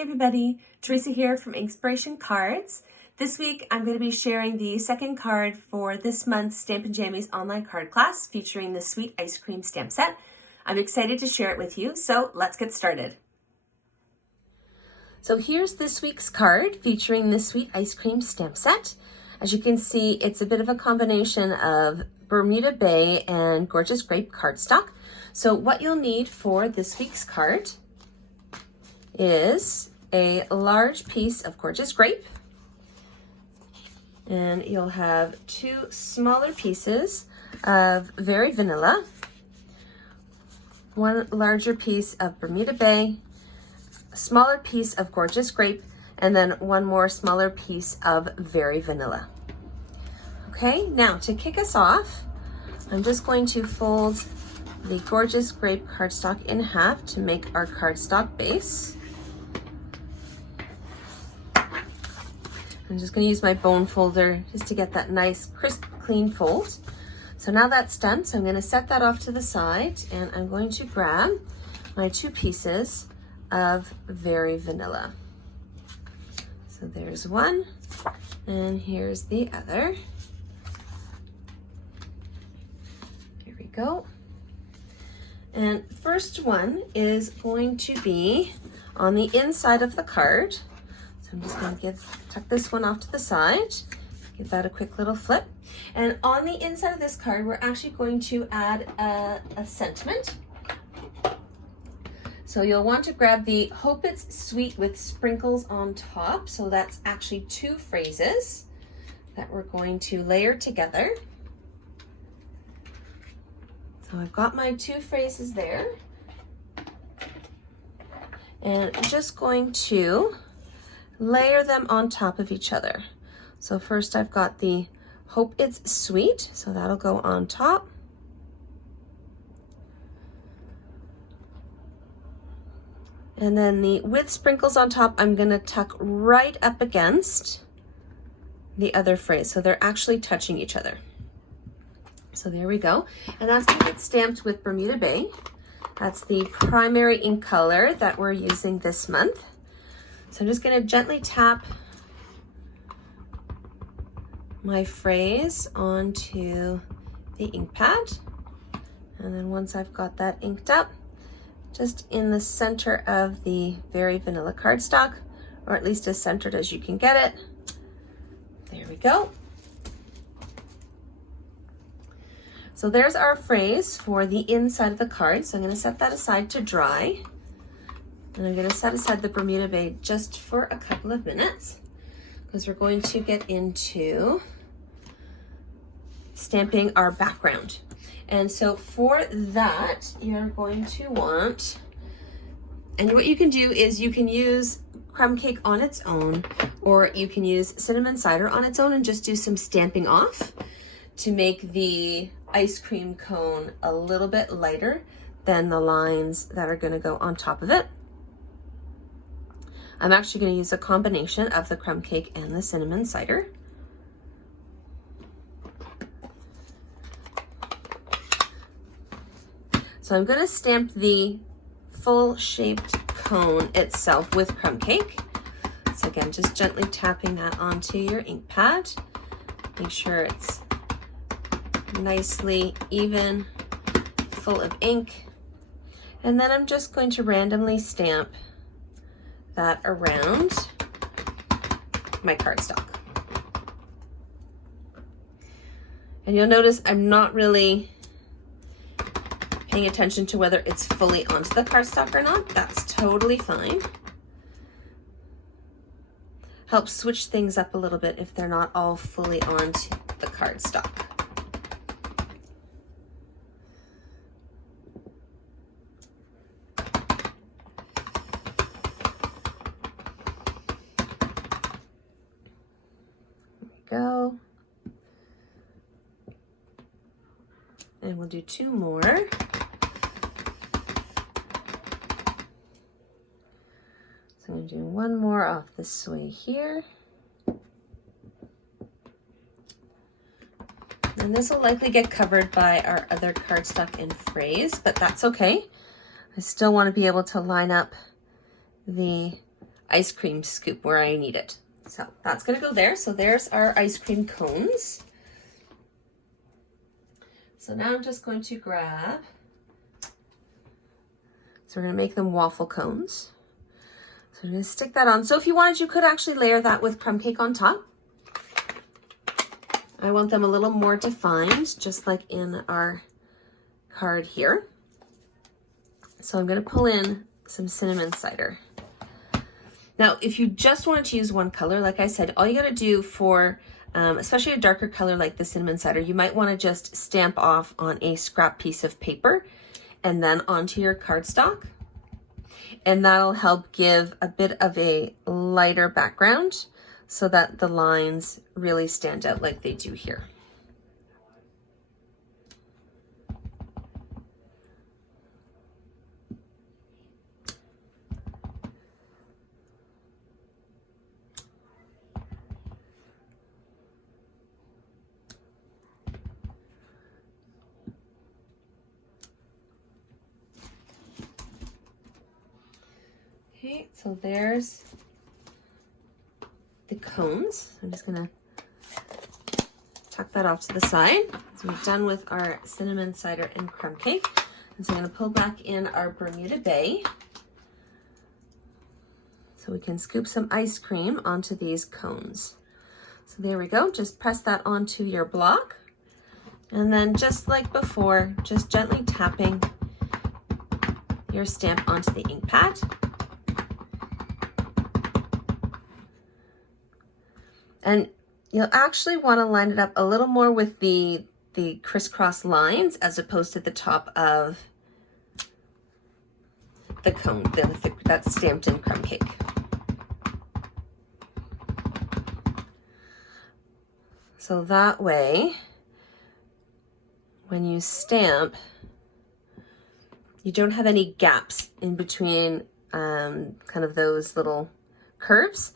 everybody, Teresa here from Inspiration Cards. This week I'm going to be sharing the second card for this month's Stamp Jammies online card class featuring the Sweet Ice Cream stamp set. I'm excited to share it with you, so let's get started. So here's this week's card featuring the Sweet Ice Cream stamp set. As you can see, it's a bit of a combination of Bermuda Bay and Gorgeous Grape cardstock. So what you'll need for this week's card is a large piece of Gorgeous Grape, and you'll have two smaller pieces of Very Vanilla, one larger piece of Bermuda Bay, a smaller piece of Gorgeous Grape, and then one more smaller piece of Very Vanilla. Okay, now to kick us off, I'm just going to fold the Gorgeous Grape cardstock in half to make our cardstock base. I'm just going to use my bone folder just to get that nice, crisp, clean fold. So now that's done, so I'm going to set that off to the side, and I'm going to grab my two pieces of Very Vanilla. So there's one, and here's the other. Here we go. And first one is going to be on the inside of the card. I'm just going to tuck this one off to the side, give that a quick little flip. And on the inside of this card, we're actually going to add a sentiment. So you'll want to grab the Hope It's Sweet with Sprinkles on top. So that's actually two phrases that we're going to layer together. So I've got my two phrases there. And I'm just going to layer them on top of each other. So first I've got the Hope It's Sweet, so that'll go on top. And then the with sprinkles on top, I'm gonna tuck right up against the other phrase. So they're actually touching each other. So there we go. And that's gonna get stamped with Bermuda Bay. That's the primary ink color that we're using this month. So I'm just going to gently tap my phrase onto the ink pad. And then once I've got that inked up, just in the center of the Very Vanilla cardstock, or at least as centered as you can get it. There we go. So there's our phrase for the inside of the card. So I'm going to set that aside to dry. And I'm going to set aside the Bermuda Bay just for a couple of minutes because we're going to get into stamping our background. And so for that, you're going to want, and what you can do is you can use crumb cake on its own, or you can use cinnamon cider on its own and just do some stamping off to make the ice cream cone a little bit lighter than the lines that are going to go on top of it. I'm actually going to use a combination of the crumb cake and the cinnamon cider. So I'm going to stamp the full shaped cone itself with crumb cake. So again, just gently tapping that onto your ink pad. Make sure it's nicely even, full of ink. And then I'm just going to randomly stamp that around my cardstock. And you'll notice I'm not really paying attention to whether it's fully onto the cardstock or not. That's totally fine. Helps switch things up a little bit if they're not all fully onto the cardstock. Go. And we'll do two more. So I'm going to do one more off this way here. And this will likely get covered by our other cardstock and phrase, but that's okay. I still want to be able to line up the ice cream scoop where I need it. So that's gonna go there. So there's our ice cream cones. So now I'm just going to grab, so we're gonna make them waffle cones. So I'm gonna stick that on. So if you wanted, you could actually layer that with crumb cake on top. I want them a little more defined, just like in our card here. So I'm gonna pull in some cinnamon cider. Now, if you just wanted to use one color, like I said, all you gotta do for, especially a darker color like the cinnamon cider, you might wanna just stamp off on a scrap piece of paper and then onto your cardstock. And that'll help give a bit of a lighter background so that the lines really stand out like they do here. Okay, so there's the cones. I'm just gonna tuck that off to the side. So we're done with our cinnamon cider and crumb cake. And so I'm gonna pull back in our Bermuda Bay. So we can scoop some ice cream onto these cones. So there we go, just press that onto your block. And then just like before, just gently tapping your stamp onto the ink pad. And you'll actually want to line it up a little more with the crisscross lines as opposed to the top of the cone that's stamped in crumb cake. So that way, when you stamp, you don't have any gaps in between kind of those little curves.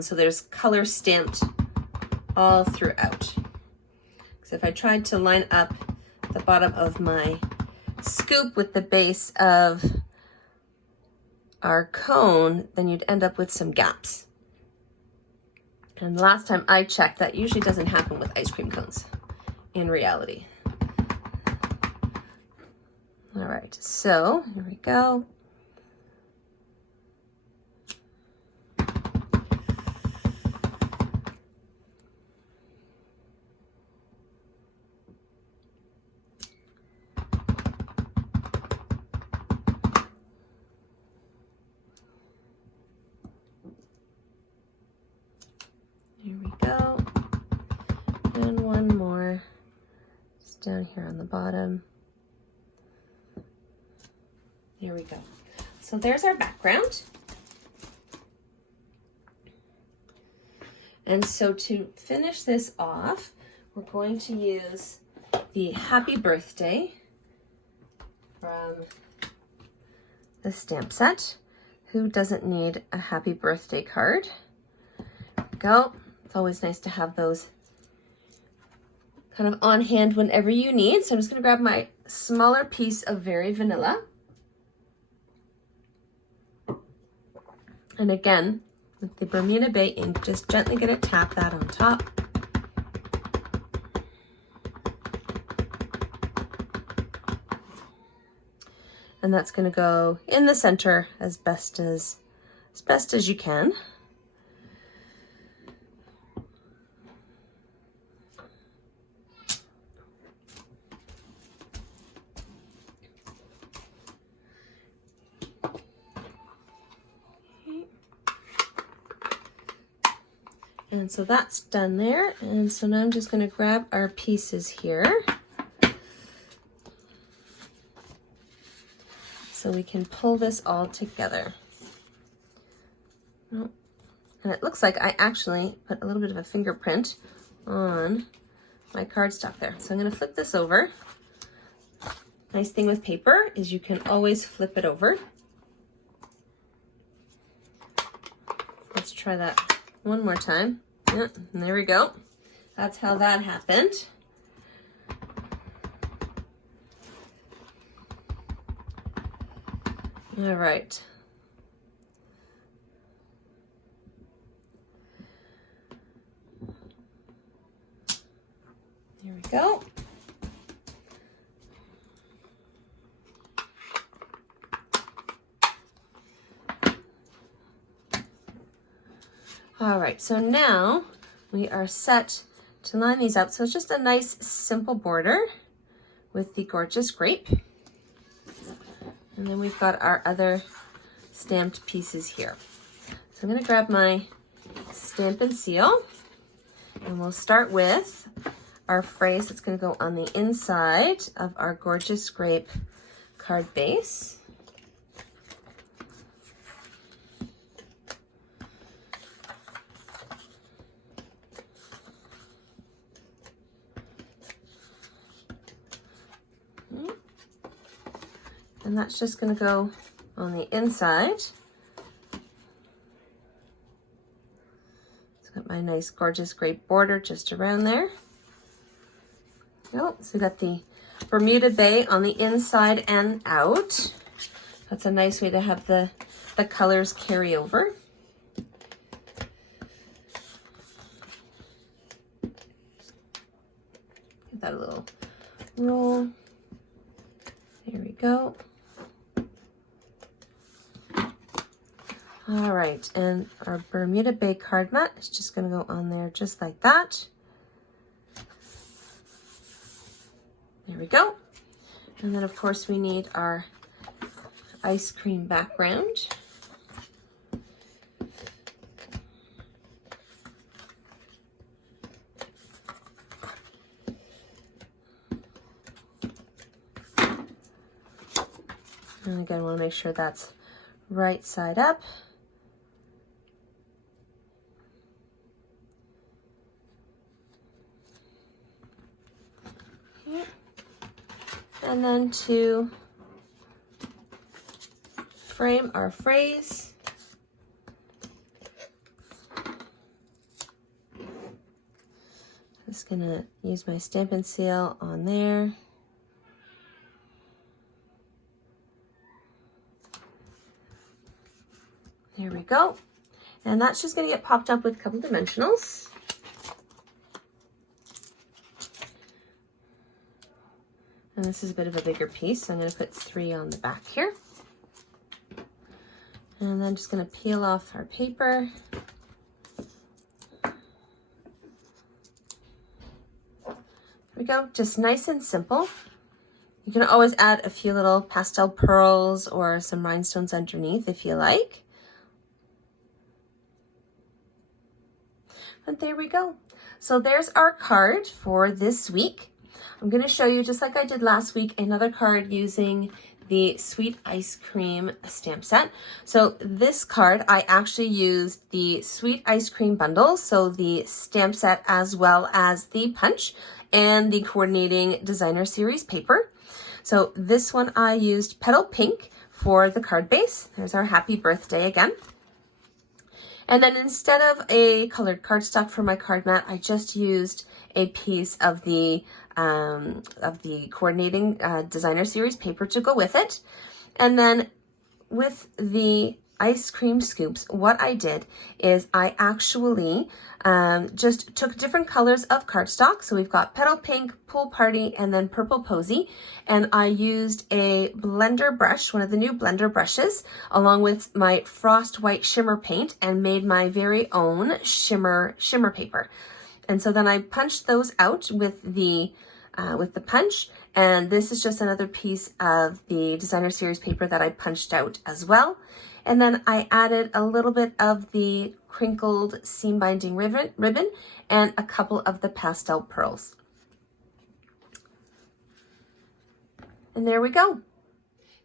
So there's color stamped all throughout. Because if I tried to line up the bottom of my scoop with the base of our cone, then you'd end up with some gaps. And the last time I checked, that usually doesn't happen with ice cream cones in reality. All right, so here we go. Here we go. And one more just down here on the bottom. There we go. So there's our background. And so to finish this off, we're going to use the Happy Birthday from the stamp set. Who doesn't need a happy birthday card? There we go. It's always nice to have those kind of on hand whenever you need. So I'm just gonna grab my smaller piece of Very Vanilla. And again, with the Bermuda Bay ink, just gently gonna tap that on top. And that's gonna go in the center as best as you can. And so that's done there. And so now I'm just going to grab our pieces here so we can pull this all together. Oh, and it looks like I actually put a little bit of a fingerprint on my cardstock there. So I'm going to flip this over. Nice thing with paper is you can always flip it over. Let's try that one more time. Yeah, and there we go. That's how that happened. All right. we go. All right, so now we are set to line these up. So it's just a nice simple border with the gorgeous grape. And then we've got our other stamped pieces here. So I'm gonna grab my stamp and seal, and we'll start with our phrase that's gonna go on the inside of our gorgeous grape card base. And that's just going to go on the inside. It's got my nice gorgeous grape border just around there. Oh, so we got the Bermuda Bay on the inside and out. That's a nice way to have the colors carry over. Give that a little roll. There we go. All right, and our Bermuda Bay card mat is just going to go on there just like that. There we go. And then, of course, we need our ice cream background. And again, I want to make sure that's right side up. And then to frame our phrase, just gonna use my stamp and seal on there. There we go. And that's just gonna get popped up with a couple dimensionals. And this is a bit of a bigger piece, so I'm going to put 3 on the back here. And then just going to peel off our paper. There we go, just nice and simple. You can always add a few little pastel pearls or some rhinestones underneath if you like. But there we go. So there's our card for this week. I'm going to show you, just like I did last week, another card using the Sweet Ice Cream stamp set. So this card, I actually used the Sweet Ice Cream bundles, so the stamp set as well as the punch and the coordinating designer series paper. So this one I used Petal Pink for the card base. There's our happy birthday again. And then instead of a colored cardstock for my card mat, I just used a piece of the coordinating designer series paper to go with it. And then with the ice cream scoops, what I did is I actually just took different colors of cardstock. So we've got Petal Pink, Pool Party, and then Purple Posy. And I used a blender brush, one of the new blender brushes, along with my Frost White shimmer paint, and made my very own shimmer paper. And so then I punched those out with the punch, and this is just another piece of the designer series paper that I punched out as well. And then I added a little bit of the crinkled seam binding ribbon and a couple of the pastel pearls. And there we go.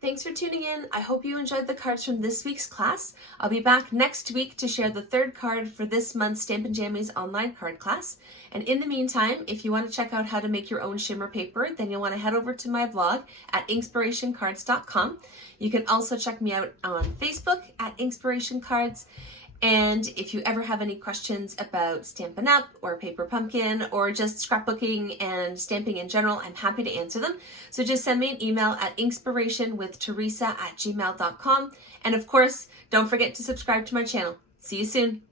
Thanks for tuning in. I hope you enjoyed the cards from this week's class. I'll be back next week to share the 3rd card for this month's Stamp Jammies online card class. And in the meantime, if you want to check out how to make your own shimmer paper, then you'll want to head over to my blog at inspirationcards.com. You can also check me out on Facebook at Inspiration Cards. And if you ever have any questions about Stampin' Up! Or Paper Pumpkin or just scrapbooking and stamping in general, I'm happy to answer them. So just send me an email at inspirationwiththeresa@gmail.com. And of course, don't forget to subscribe to my channel. See you soon.